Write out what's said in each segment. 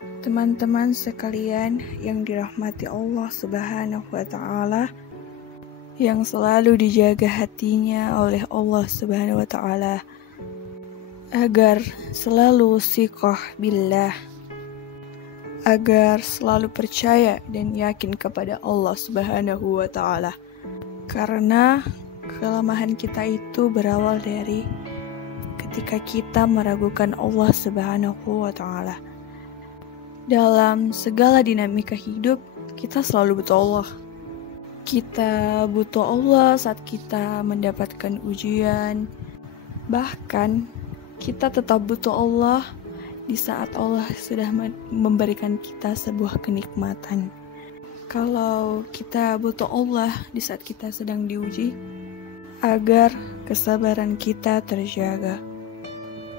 Teman-teman sekalian yang dirahmati Allah Subhanahu wa Ta'ala, yang selalu dijaga hatinya oleh Allah Subhanahu wa Ta'ala agar selalu siqah billah, agar selalu percaya dan yakin kepada Allah Subhanahu wa Ta'ala. Karena kelemahan kita itu berawal dari ketika kita meragukan Allah Subhanahu wa Ta'ala. Dalam segala dinamika hidup, kita selalu butuh Allah. Kita butuh Allah saat kita mendapatkan ujian. Bahkan, kita tetap butuh Allah di saat Allah sudah memberikan kita sebuah kenikmatan. Kalau kita butuh Allah di saat kita sedang diuji, agar kesabaran kita terjaga.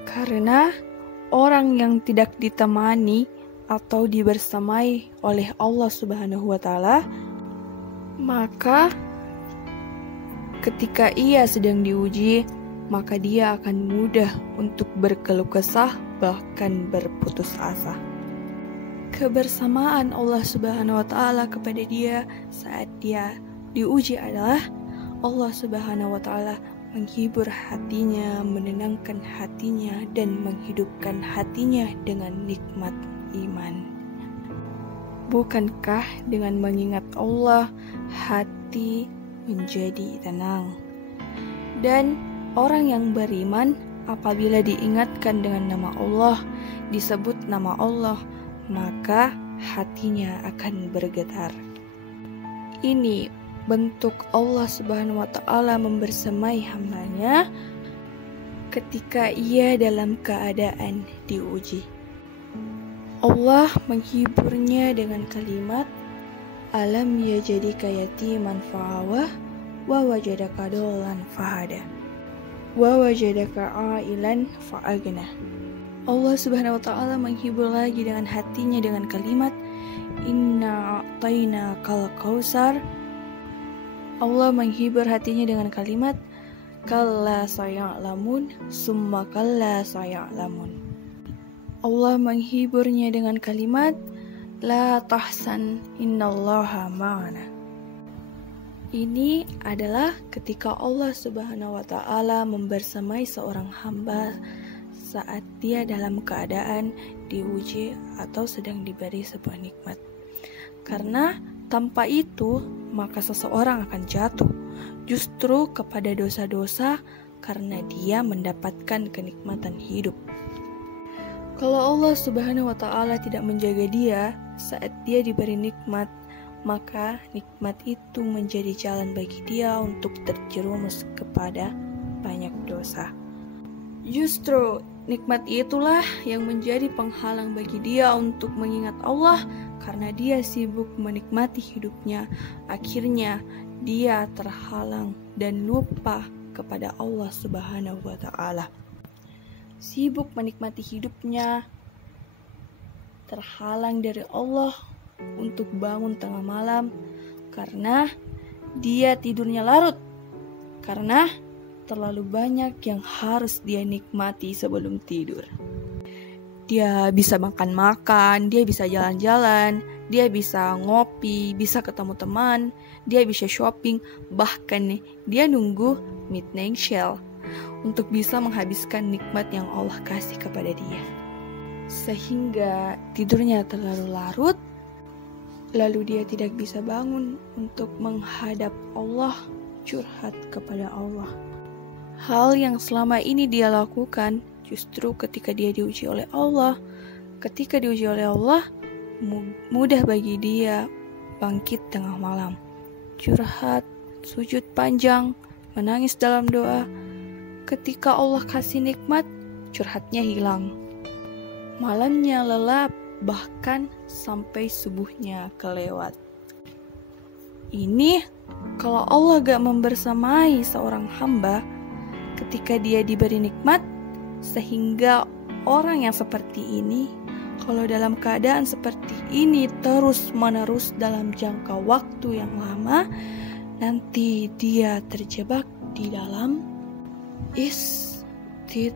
Karena orang yang tidak ditemani atau dibersamai oleh Allah Subhanahu wa Ta'ala, maka ketika ia sedang diuji, maka dia akan mudah untuk berkeluh kesah, bahkan berputus asa. Kebersamaan Allah Subhanahu wa Ta'ala kepada dia saat dia diuji adalah Allah Subhanahu wa Ta'ala menghibur hatinya, menenangkan hatinya, dan menghidupkan hatinya dengan nikmat iman. Bukankah dengan mengingat Allah, hati menjadi tenang? Dan orang yang beriman apabila diingatkan dengan nama Allah, disebut nama Allah, maka hatinya akan bergetar. Ini bentuk Allah Subhanahu wa Ta'ala membersamai hambanya ketika ia dalam keadaan diuji. Allah menghiburnya dengan kalimat, alam yajadika yatiman fa'awah wa wajadaka dolan fahada wa wajadaka ailan fa'agna. Allah Subhanahu wa Ta'ala menghibur lagi dengan hatinya dengan kalimat, inna a'tayna kal kausar. Allah menghibur hatinya dengan kalimat, kalla saya'lamun summa kalla saya'lamun. Allah menghiburnya dengan kalimat, la tahsan innallaha ma'ana. Ini adalah ketika Allah Subhanahu wa Ta'ala membersamai seorang hamba saat dia dalam keadaan diuji atau sedang diberi sebuah nikmat. Karena tanpa itu, maka seseorang akan jatuh justru kepada dosa-dosa karena dia mendapatkan kenikmatan hidup. Kalau Allah Subhanahu wa Ta'ala tidak menjaga dia saat dia diberi nikmat, maka nikmat itu menjadi jalan bagi dia untuk terjerumus kepada banyak dosa. Justru nikmat itulah yang menjadi penghalang bagi dia untuk mengingat Allah, karena dia sibuk menikmati hidupnya. Akhirnya dia terhalang dan lupa kepada Allah Subhanahu wa Ta'ala. Sibuk menikmati hidupnya, terhalang dari Allah untuk bangun tengah malam karena dia tidurnya larut, karena terlalu banyak yang harus dia nikmati sebelum tidur. Dia bisa makan-makan, dia bisa jalan-jalan, dia bisa ngopi, bisa ketemu teman, dia bisa shopping, bahkan dia nunggu midnight shell untuk bisa menghabiskan nikmat yang Allah kasih kepada dia. Sehingga tidurnya terlalu larut, lalu dia tidak bisa bangun untuk menghadap Allah, curhat kepada Allah. Hal yang selama ini dia lakukan, justru ketika dia diuji oleh Allah, ketika diuji oleh Allah, mudah bagi dia bangkit tengah malam, curhat, sujud panjang, menangis dalam doa. Ketika Allah kasih nikmat, curhatnya hilang. Malamnya lelap, bahkan sampai subuhnya kelewat. Ini kalau Allah gak membersamai seorang hamba ketika dia diberi nikmat, sehingga orang yang seperti ini, kalau dalam keadaan seperti ini terus-menerus dalam jangka waktu yang lama, nanti dia terjebak di dalam istidraj.